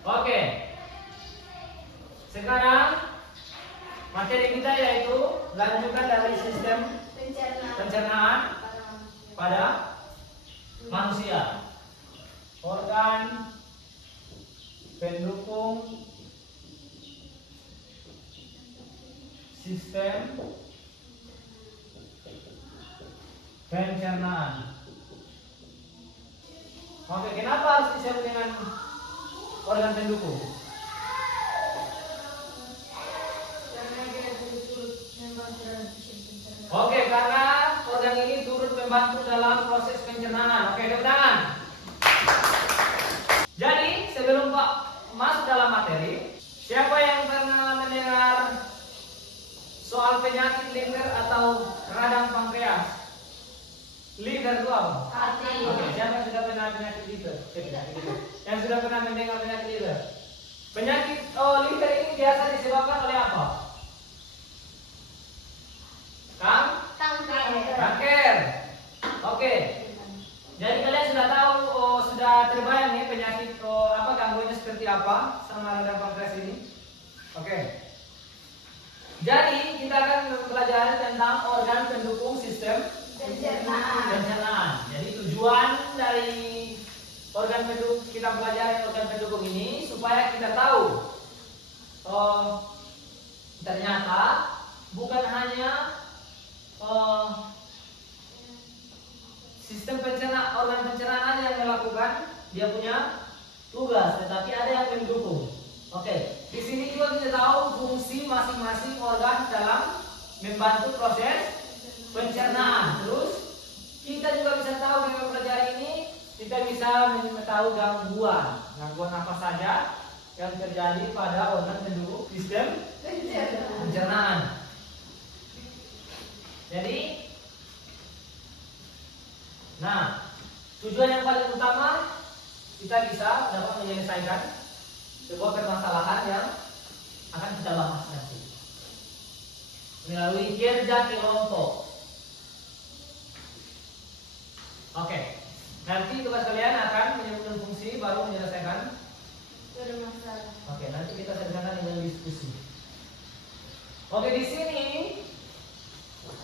Oke. Sekarang materi kita yaitu lanjutan dari sistem pencernaan pada manusia. Organ pendukung sistem pencernaan. Oke, kenapa harus disebut dengan organ pendukung? Oke, karena organ ini turut membantu dalam proses pencernaan. Oke, tepuk tangan. Jadi, sebelum Pak masuk dalam materi, siapa yang pernah mendengar soal penyakit liver atau radang pankreas? Liver itu apa? Hati. Oke, siapa yang sudah pernah penyakit liver? Yang sudah pernah mendengar penyakit liver? Penyakit liver ini biasa disebabkan oleh apa? Kanker. Oke. Jadi kalian sudah tahu, sudah terbayang nih penyakit apa gangguannya seperti apa sama radang pankreas ini? Oke. Jadi kita akan mempelajari tentang organ pendukung sistem pencernaan. Jadi tujuan dari organ pendukung, kita pelajari organ pendukung ini supaya kita tahu ternyata bukan hanya sistem pencernaan, organ pencernaan yang melakukan dia punya tugas, tetapi ada yang mendukung. Oke, di sini juga kita tahu fungsi masing-masing organ dalam membantu proses pencernaan. Terus kita juga bisa tahu dengan mempelajari ini kita bisa mengetahui gangguan apa saja yang terjadi pada organ pendukung sistem pencernaan. Jadi, nah, tujuan yang paling utama kita bisa dapat menyelesaikan sebuah permasalahan yang akan kita bahas nanti melalui kerja kelompok. Oke, nanti tugas kalian akan menyebutkan fungsi baru menyelesaikan Bermasalah. Oke, nanti kita kerjakan dengan diskusi. Oke, di sini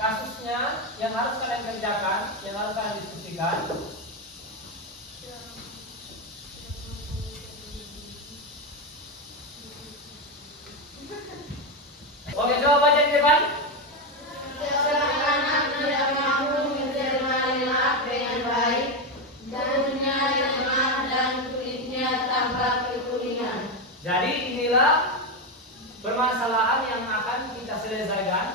kasusnya yang harus kalian kerjakan, yang harus kalian diskusikan. Oke, coba baca di depan. Seorang anak tidak mampu mencerna lemak dengan baik, daunnya lemah dan kulitnya tampak kekuningan. Jadi inilah permasalahan yang akan kita selesaikan,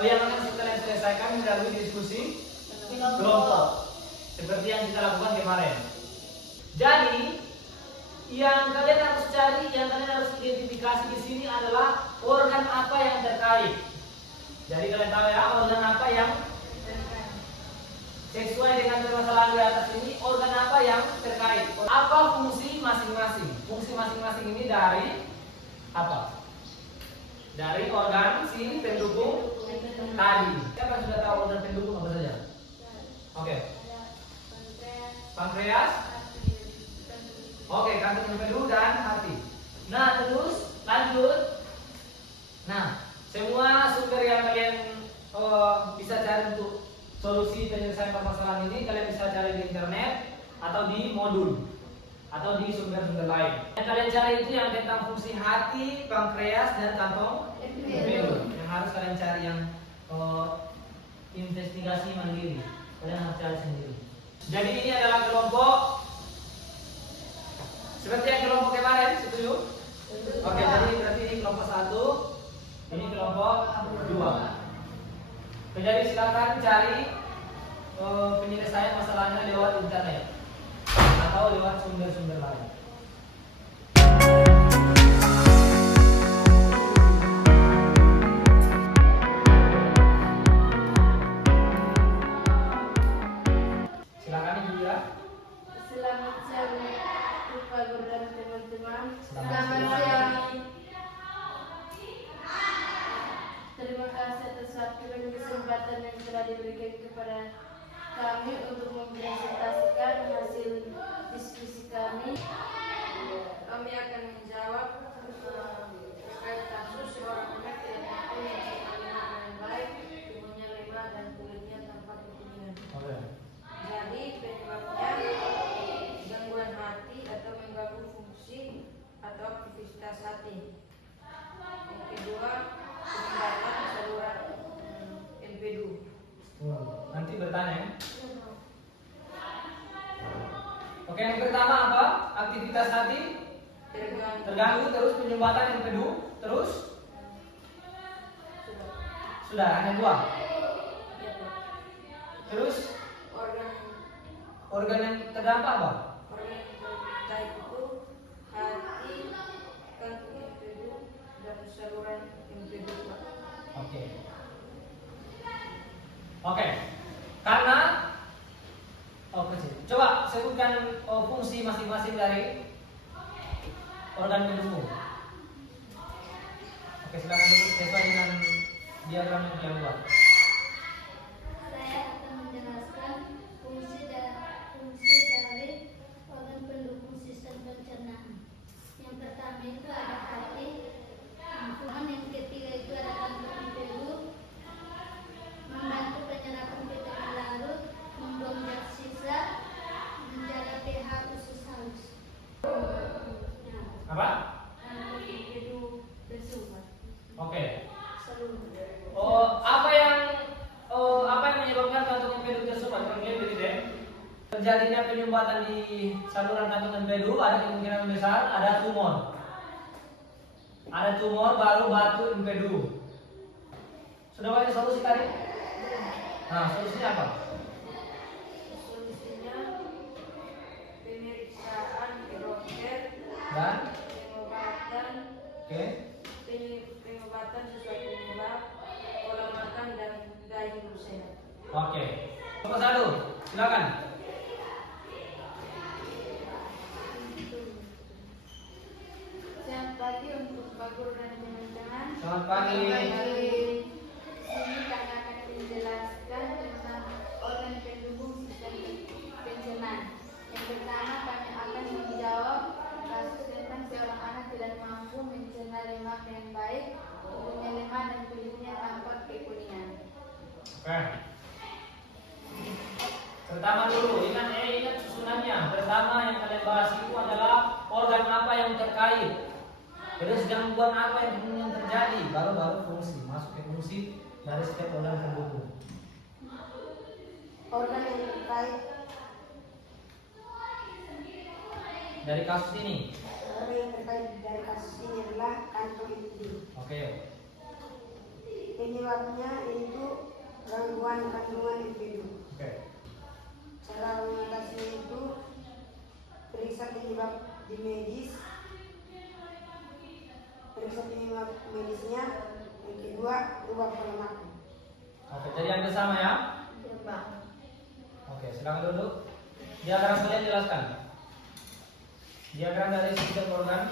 yang akan kita selesaikan melalui diskusi kelompok, seperti yang kita lakukan kemarin. Jadi yang kalian harus cari, yang kalian harus identifikasi di sini adalah organ apa yang terkait. Jadi kalian tahu ya, organ apa yang sesuai dengan permasalahan di atas ini, organ apa yang terkait. Apa fungsi masing-masing? Fungsi masing-masing ini dari apa? Dari organ si pendukung tadi. Siapa yang sudah tahu organ pendukung apa saja? Oke. Pankreas. Oke, kanker empedu dan hati. Nah, terus lanjut. Nah, semua sumber yang kalian bisa cari untuk solusi penyelesaian permasalahan ini kalian bisa cari di internet atau di modul atau di sumber-sumber lain. Yang kalian cari itu yang tentang fungsi hati, pankreas dan kantong empedu. Yang harus kalian cari yang investigasi mandiri. Kalian harus cari sendiri. Jadi ini adalah kelompok seperti yang kelompok kemarin, setuju? Oke, jadi berarti ini kelompok 1, ini kelompok 2. Jadi silakan cari penyelesaian masalahnya lewat internet atau lewat sumber-sumber lain. Silakan Ibu ya. Selamat siang, Pak Guru dan teman-teman. Selamat siang. Terima kasih atas waktu dan kesempatan yang telah diberikan kepada kami untuk mempresentasikan hasil diskusi kami kami akan menjawab terkait kasus seorang anak tidak mampu mencari dengan baik, tubuhnya lemah dan kulitnya tampak kekuningan. Oke. Jadi penyebabnya gangguan hati atau mengganggu fungsi atau aktivitas hati. Yang kedua, penyumbatan saluran empedu. Nanti bertanya ya. Oke, yang pertama apa? Aktivitas hati terganggu, terus penyumbatan empedu, terus sudah hanya dua. Terus organ yang terdampak apa? Organ yang terkait itu hati, kantung empedu, dan saluran empedu. Oke. Oke. Karena kecil. Coba sebutkan fungsi masing-masing dari organ pendukung. Oke, silakan dulu sesuai dengan diagram yang dia buat. Saya akan menjelaskan fungsi dari organ pendukung sistem pencernaan. Yang pertama itu ada hati, yang ketiga itu ada kantung empedu, membantu penyerapan vitamin larut, membongkar sisa, menjaga pH usus halus. Apa? Kantung empedu bersumber. Oke. Seluruh. Apa yang menyebabkan kantung empedu tersumbat? Kemungkinan begitu ya. Terjadinya penyumbatan di saluran kantung empedu ada kemungkinan besar ada tumor. Ada tumor baru batu empedu. Sudah banyak solusi tadi? Nah, solusinya apa? Solusinya pemeriksaan ke dokter Dan pengobatan pengobatan sesuai penyebab, pola makan dan gaya hidup sehat. Oke. Nomor 1, silakan. Selamat pagi untuk Pak Guru dan teman-teman. Selamat pagi. Sini kami akan menjelaskan tentang organ pendukung sistem pencernaan. Yang pertama kami akan menjawab kasus tentang seorang anak tidak mampu mencerna lemak dengan baik, tubuhnya lemah dan kulitnya tampak kekuningan. Oke. Pertama dulu, ingat susunannya. Pertama yang kalian bahas itu adalah organ apa yang terkait. Terus gangguan apa yang kemudian terjadi, baru fungsi, masuk ke fungsi dari setiap organ pendukung. Organ yang terkait Dari kasus ini. dari kasus ini adalah kantung empedu. Oke. Penyebabnya itu gangguan kandungan empedu. Oke. Cara mengatasinya itu periksa penyebab di medis, periksa penyebab medisnya. Yang kedua, ubah pola makan. Oke, jadi yang bersama ya. Oke, silakan duduk. Diagram kalian jelaskan. Diagram dari sistem organ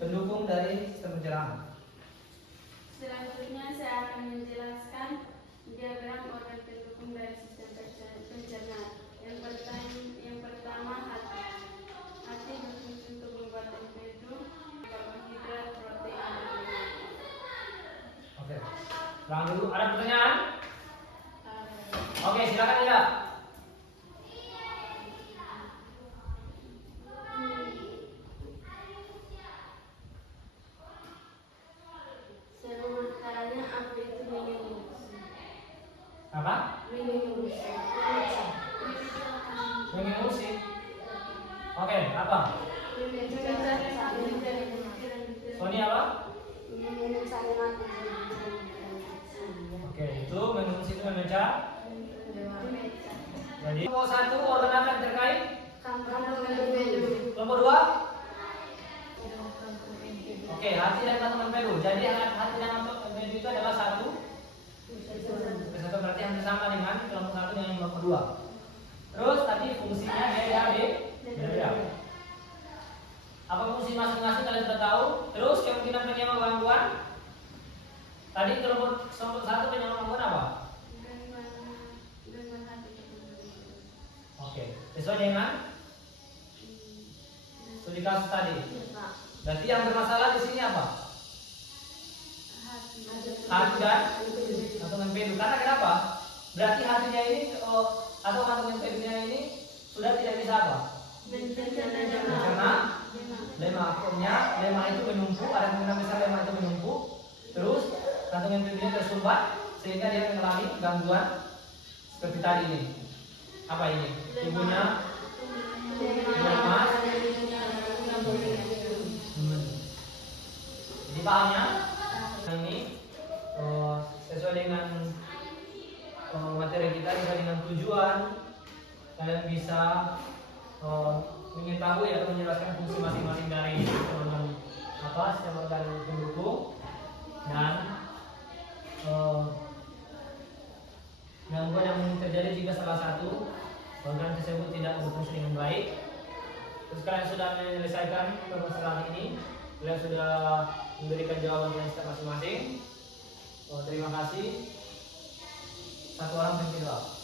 pendukung dari sistem pencernaan. Selanjutnya saya akan menjelaskan diagram organ pendukung dari sistem pencernaan. Yang pertama hati. Hati berfungsi untuk membuat empedu, karbohidrat, protein, dan lemak. Oke. Silakan dulu. Ada pertanyaan? Oke, silakan Ida. Selanjutnya apa itu minum? Apa? Minum. Mengemusi. Oke, apa? Sony apa? Oke, itu mengemusi itu memecah. Jadi nomor 1 organ apa yang terkait? Nomor 2? Oke, hati dan kantung empedu. Jadi hati dan kantung empedu itu adalah satu berarti hampir sama dengan kelompok 1 dengan kelompok 2. Terus tadi fungsinya beda-beda. Apa fungsi masing-masing kalian sudah tahu? Terus kemungkinan penyebab gangguan. Tadi kelompok 1 penyebab gangguan apa? Oke, sesuai dengan Studi kasus tadi. Nah, Berarti yang bermasalah di sini apa? hati. Hati dan kantung empedu. Karena kenapa? Berarti hatinya ini atau kantung empedunya ini sudah tidak bisa apa? Karena lemah itu menumpuk, ada kemungkinan besar lemah itu menumpuk. Terus kantung empedunya tersumbat sehingga dia mengalami gangguan seperti tadi ini. Apa ini? Tubuhnya lemas. Jadi pahamnya ini sesuai dengan materi kita, sesuai dengan tujuan, kalian bisa mengetahui atau menjelaskan fungsi masing-masing dari organ setiap organ pendukung dan gangguan yang terjadi jika salah satu organ tersebut tidak berfungsi dengan baik. Terus kalian sudah menyelesaikan permasalahan ini, kalian sudah memberikan jawaban yang masing-masing. Terima kasih. Satu orang berdoa.